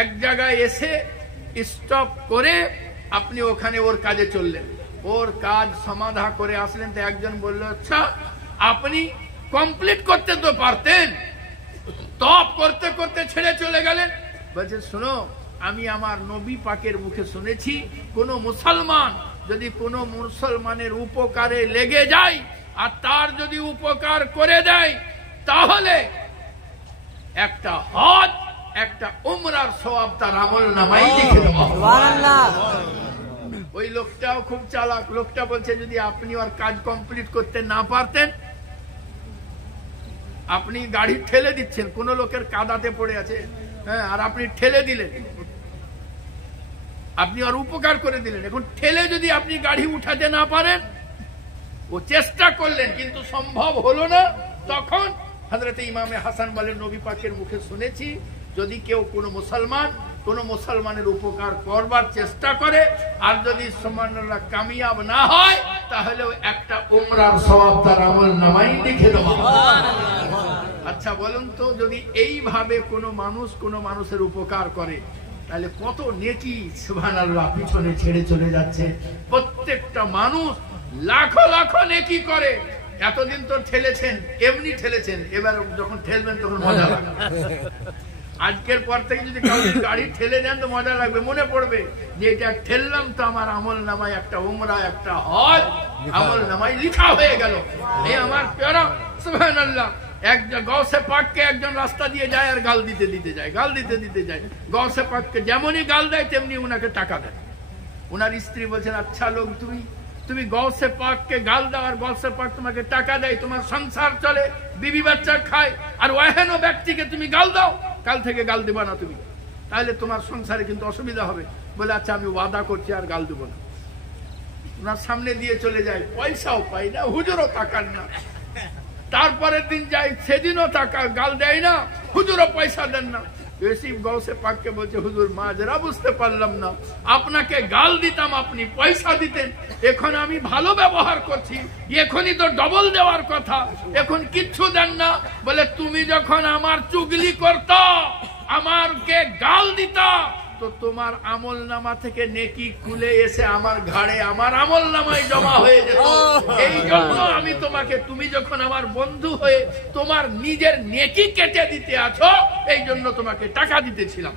এক জায়গায় এসে স্টপ করে আপনি ওখানে ওর কাজে চললেন, ওর কাজ সমাধা করে আসলেন। তো একজন বলল, আচ্ছা আপনি কমপ্লিট করতে তো পারতেন, তওয়াফ করতে করতে ছেড়ে চলে গেলেন। বলছে, শোনো, আমি আমার নবী পাকের মুখে শুনেছি কোন মুসলমান যদি কোন মুসলমানের উপকারে লেগে যায় আর তার যদি উপকার করে দেয় তাহলে একটা হজ একটা উমরার সওয়াব তার আমলনামায় লিখে দেওয়া হবে। সুবহানাল্লাহ। ওই লোকটাও খুব চালাক। লোকটা বলছে যদি আপনি ওর কাজ কমপ্লিট করতে না পারতেন, আপনি গাড়ি ঠেলে দিচ্ছেন, কোন লোকের কাদাতে পড়ে আছে, হ্যাঁ, আর আপনি ঠেলে দিলেন, আপনি ওর উপকার করে দিলেন। এখন ঠেলে যদি আপনি গাড়ি উঠাতে না পারেন, ও চেষ্টা করলেন কিন্তু সম্ভব হলো না, তখন হযরতে ইমামে হাসান বলেন নবী পাকের মুখে শুনেছি যদি কেউ কোনো মুসলমানের উপকার করবার চেষ্টা করে আর যদি সুবহানাল্লাহ কামিয়াব না হয় তাহলে একটা উমরার সওয়াব তার আমলনামায় লিখে দেওয়া হবে। আচ্ছা বলুন তো, যদি এইভাবে কোনো মানুষের উপকার করে তাহলে কত নেকি সুবহানাল্লাহ পিছনে ছেড়ে চলে যাচ্ছে। প্রত্যেকটা মানুষ লাখো লাখো নেকি করে। এতদিন তো ঠেলেছেন, এমনি ঠেলেছেন, এবার যখন ঠেলবেন তখন মজা লাগবে। আজকের পর থেকে যদি গাড়ি ঠেলে দেন তো মজা লাগবে, মনে পড়বে যে এটা ঠেললাম তো আমার আমল নামায় একটা উমরা একটা হজ আমল নামায় লিখা হয়ে গেল। এই আমার প্যারা সুবহানাল্লাহ। একজন গৌসে পাককে একজন রাস্তা দিয়ে যায় আর গাল দিতে দিতে যায়, গাল দিতে দিতে যায়। গৌসে পাককে যেমনই গাল দেয় তেমনি উনাকে টাকা দেয়। উনার স্ত্রী বলছেন, আচ্ছা লোক তুমি গৌসে পাককে গাল দাও আর গৌসে পাক তোমাকে টাকা দেয়, তোমার সংসার চলে, বিবি বাচ্চা খায়, আর ওহেন ব্যক্তিকে তুমি গাল দাও, কাল থেকে গাল দেবা না তুমি, তাহলে তোমার সংসারে কিন্তু অসুবিধা হবে। বলে আচ্ছা আমি ওয়াদা করছি আর গাল দেবো না। ওনার সামনে দিয়ে চলে যায়, পয়সাও পাই না, হুজুরও টাকার না। তারপরের দিন যায়, সেদিনও টাকা গাল দেয় না, হুজুরও পয়সা দেন না। গৌসে পাককে বলছে, হুজুর মাজরা বুঝতে পারলাম না, আপনাকে গাল দিতাম আপনি পয়সা দিতেন, এখন আমি ভালো ব্যবহার করছি, এখনই তো ডবল দেওয়ার কথা, এখন কিচ্ছু দেন না। বলে তুমি যখন আমার চুগলি করতা, আমারকে গাল দিতা, তো তোমার আমল নামা থেকে নেকি খুলে এসে আমার ঘাড়ে আমার আমল নামায় জমা হয়ে যেত। এই জন্য আমি তোমাকে, তুমি যখন আমার বন্ধু হয়ে তোমার নিজের নেকি কেটে দিতে আছো, এই জন্য তোমাকে টাকা দিতেছিলাম।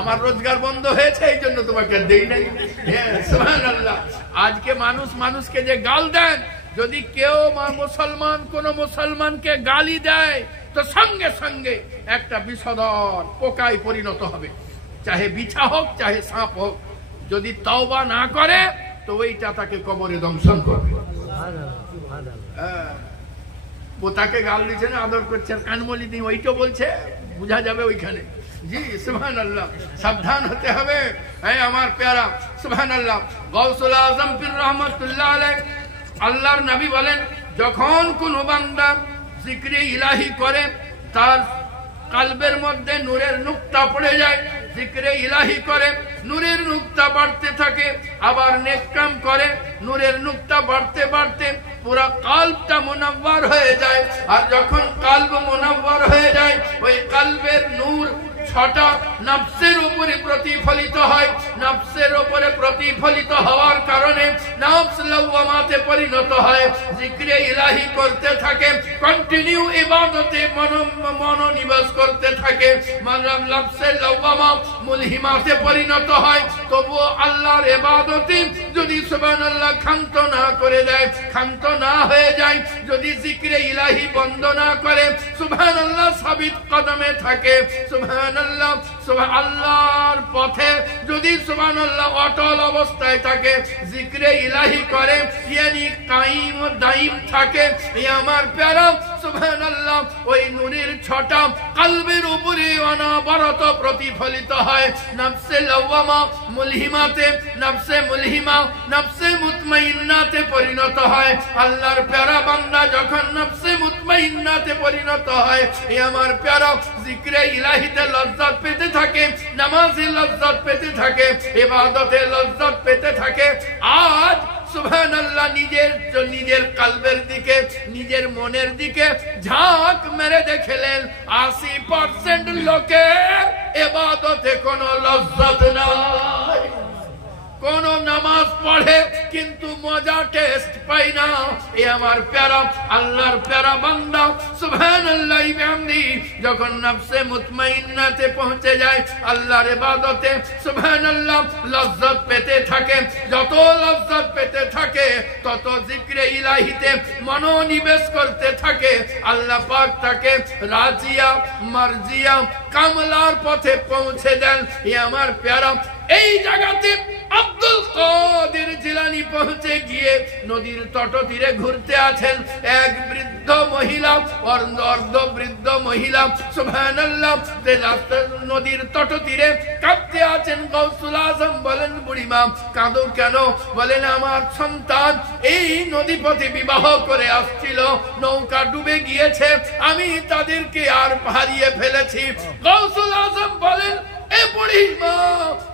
আমার রোজগার বন্ধ হয়েছে, এই জন্য তোমাকে দেই নাই। সুবহানাল্লাহ। আজকে মানুষকে যে গাল দেন, যদি কেউ মুসলমান কোন মুসলমানকে গালি দেয়, তো সঙ্গে সঙ্গে একটা বিষধর পোকায় পরিণত হবে, চাহে বিছা হোক চাহে সাপ হোক। যদি তওবা না করে তো ওইটা তাকে কবরে দংশন করবে। পোতাকে গাল দিচ্ছে না, আদর করছে, কানমলি দিয়ে ওইটা বলছে, বুঝা যাবে ওইখানে। জি সুবহানাল্লাহ, সাবধান হতে হবে। আমার প্যারা সুবহানাল্লাহ। গৌসুল আজম পীর রহমাতুল্লাহ আলাইহি, আল্লাহর নবী বলেন, যখন কোন বান্দা জিক্রে ইলাহি করে, তার কালবের মধ্যে নূরের নুক্তা পড়ে যায়। জিক্রে ইলাহি করে, নূরের নুক্তা বাড়তে থাকে, আবার নেক কাম করে, নূরের নুক্তা বাড়তে বাড়তে পুরা কালবটা মুনাওয়ার হয়ে যায়। আর যখন কালব মুনাওয়ার হয়ে যায়, ওই কালবের নূর ছটা নফসের উপরে প্রতিফলিত হয়। নফসের উপরে প্রতিফলিত হওয়ার কারণে নফস লাওয়ামাতে পরিণত হয়। জিক্রে ইলাহি করতে থাকে, কন্টিনিউ ইবাদতে মনোনিবেশ করতে থাকে, নফসে লাওয়ামা মুলহিমাতে পরিণত হয়। তবুও আল্লাহর ইবাদতে যদি সুবহানাল্লাহ ক্ষান্ত না করে দেয়, ক্ষান্ত না হয়ে যায়, যদি জিক্রে ইলাহি বন্ধ না করে, সুবহানাল্লাহ সাবিত কদমে থাকে, সুবহানাল্লাহ আল্লাহর পথে যদি সুবহানাল্লাহ অটল অবস্থায় থাকে, জিক্রে ইলাহি করে, ইয়ানি কায়েম দাইম থাকে, আমার প্যারা সুবহানাল্লাহ ওই নূরের ছটা কলবের উপরে অনবরত প্রতিফলিত হয়। নফসে লাওয়ামা মুলহিমাতে, নফসে মুলহিমা নফসে মুতমাইন্নাতে পরিণত হয়। আল্লাহর প্যারা বান্দা যখন নফসে মুতমাইন্নাতে পরিণত হয়, আমার প্যারা জিক্রে ইলাহিতে লজ্জত পেতে থাকে, নামাজে লজ্জত পেতে থাকে, ইবাদতে লজ্জত পেতে থাকে। আজ সুবহানাল্লাহ নিজের কলবের দিকে, নিজের মনের দিকে ঝাঁক মেরে দেখলেন, 80% লোকের ইবাদতে কোনো লজ্জত নাই। কোন নামাজ পড়ে কিন্তু মজা টেস্ট পাই না। এ আমার প্যারা আল্লাহর প্যারা বান্দা সুবহানাল্লাহ বিহামদি যখন নফসে মুতমাইন্নাতে পৌঁছে যায়, আল্লাহর ইবাদতে সুবহানাল্লাহ লজ্জত পেতে থাকে। যত লজ্জত পেতে থাকে, তত জিক্রে ইলাহিতে মনোনিবেশ করতে থাকে। আল্লাহ পাক তাকে রাজিয়া মারজিয়া কামলার পথে পৌঁছে দেন। এ আমার প্যারা এই জায়গাতে আব্দুল কাদের জিলানী পৌঁছে গিয়ে নদীর তট তীরে ঘুরতে আছেন। এক বৃদ্ধ মহিলা, অর্ধ বৃদ্ধ মহিলা সুবহানাল্লাহ নদীর তট তীরে কাঁদতে আছেন। গৌসুল আজম বলেন, বুড়িমা কাঁদো কেন? বলেন, আমার সন্তান এই নদী পথে বিবাহ করে আসছিল, নৌকা ডুবে গিয়েছে, আমি তাদেরকে আর হারিয়ে ফেলেছি। গৌসুল আজম বলেন, এ বুড়িমা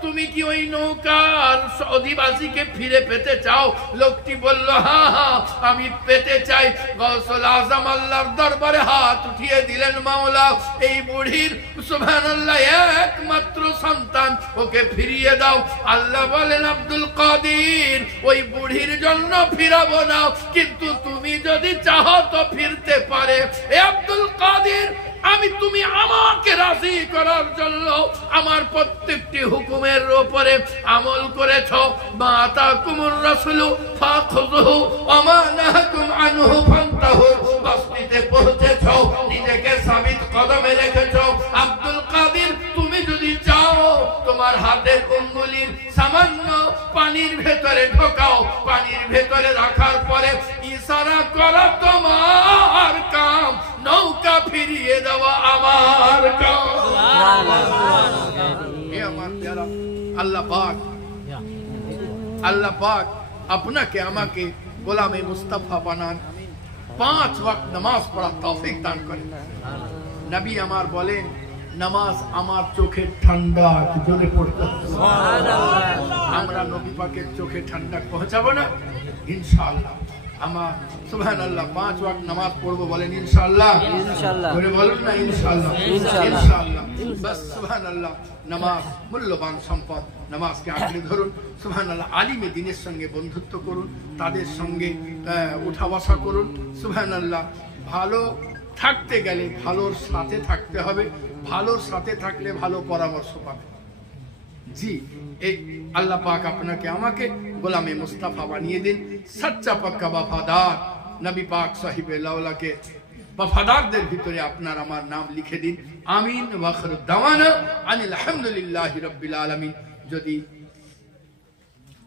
তুমি কি ওই নৌকার অধিবাসীকে ফিরে পেতে চাও? লোকটি বলল, হ্যাঁ হ্যাঁ আমি পেতে চাই। গৌসুল আজম আল্লাহর দরবারে হাত উঠিয়ে দিলেন, মাওলা এই বুড়ির সুবহানাল্লাহ একমাত্র সন্তান, ওকে ফিরিয়ে দাও। আল্লাহ বলেন, আব্দুল কাদের ওই বুড়ির জন্য ফিরাবো না, কিন্তু তুমি যদি চাহো তো ফিরতে পারে। এ আব্দুল কাদের আমি তুমি আমাকে রাজি করার জন্য আমার প্রত্যেকটি হুকুমের উপরে আমল করেছো। মা আতাকুমুর রাসূলু ফাখুযুহু ওয়া মা নাহাকুম আনহু ফান্তাহু। বাস্তিতে পৌঁছেছো, নিজেকে সাবিত কদমে রেখেছো। আব্দুল কাদের, তুমি যদি চাও তোমার হাতের আঙ্গুলের সামান্য পানির ভেতরে ঢোকাও, পানির ভেতরে রাখার পরে ইশারা করো তোমার কাম, নৌকা ফিরিয়ে দেওয়া আমার কাম। আমার প্যারা আল্লাহ পাক, আল্লাহ পাক আপনাকে আমাকে গোলামে মুস্তাফা বানান, 5 ওয়াক্ত নামাজ পড়ার তৌফিক দান করেন। নবী আমার বলেন, নামাজ আমার চোখের ঠান্ডা, জোরে পড়তে আমরা নবী পাকের চোখে ঠান্ডা পৌঁছাবো না ইনশাআল্লাহ। আমার সুবহানাল্লাহ 5 ওয়াক্ত নামাজ পড়বো বলেন ইনশাআল্লাহ। ইনশাআল্লাহ করে বলুন না ইনশাআল্লাহ। ইনশাআল্লাহ বাস সুবহানাল্লাহ। নামাজ মূল্যবান সম্পদ, নামাজকে আঁকড়ে ধরুন। সুবহানাল্লাহ। আলিমে দ্বীনের সঙ্গে বন্ধুত্ব করুন, তাদের সঙ্গে উঠা বসা করুন। সুবহানাল্লাহ। ভালো থাকতে গেলে ভালোর সাথে থাকতে হবে, ভালোর সাথে থাকলে ভালো পরামর্শ পাবে। জি, এই আল্লাহ পাক আপনাকে আমাকে গোলামে মুস্তাফা বানিয়ে দিন, সচ্চা পাক্কা वफादार নবী পাক সাহিবে লাউলাকে वफादारদের ভিতরে আপনার আমার নাম লিখে দিন। আমিন। ওয়া আখিরু দাওয়ানা আনিল হামদুলিল্লাহি রাব্বিল আলামিন। যদি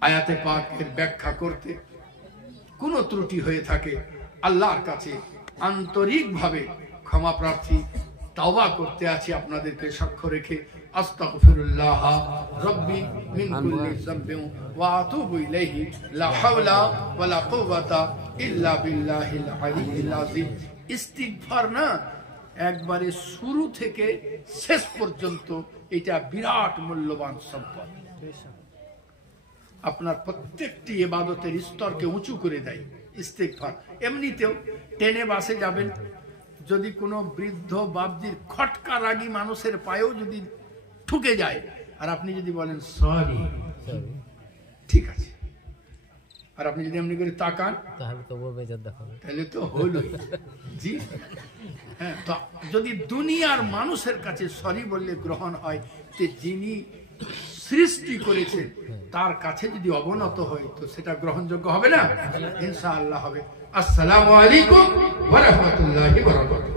আয়াতে পাকের ব্যাখ্যা করতে কোনো ত্রুটি হয়ে থাকে, আল্লাহর কাছে আন্তরিকভাবে ক্ষমা প্রার্থী, তাওবা করতে আছি আপনাদেরকে সাক্ষ্য রেখে। আস্তাগফিরুল্লাহ রাব্বি মিন কুল্লি যামবিন ওয়া আতুবু ইলাইহি লা হাওলা ওয়া লা কুওয়াতা ইল্লা বিল্লাহিল আলিয়্যিল আযীম। ইস্তিগফার না, একবারে শুরু থেকে শেষ পর্যন্ত এটা বিরাট মূল্যবান সম্পদ। আপনার প্রত্যেকটি ইবাদতের স্তরকে উঁচু করে দেয় ইস্তিগফার। এমনিতেও ট্রেনে বাসে যাবেন, যদি কোনো বৃদ্ধ বাবজির খটকা রাগী মানুষের পায়েও যদি ঠুকে যায়, আর আপনি যদি বলেন সরি, ঠিক আছে, আর আপনি যদি এমনি করে তাকান, তাহলে তো হলো। জি হ্যাঁ, তো যদি দুনিয়ার মানুষের কাছে সরি বললে গ্রহণ হয়, যে যিনি সৃষ্টি করেছেন তার কাছে যদি অবনত হয়, তো সেটা গ্রহণযোগ্য হবে না? ইনশাআল্লাহ হবে। আসসালামু আলাইকুম ওয়া রাহমাতুল্লাহি ওয়া বারাকাতুহু।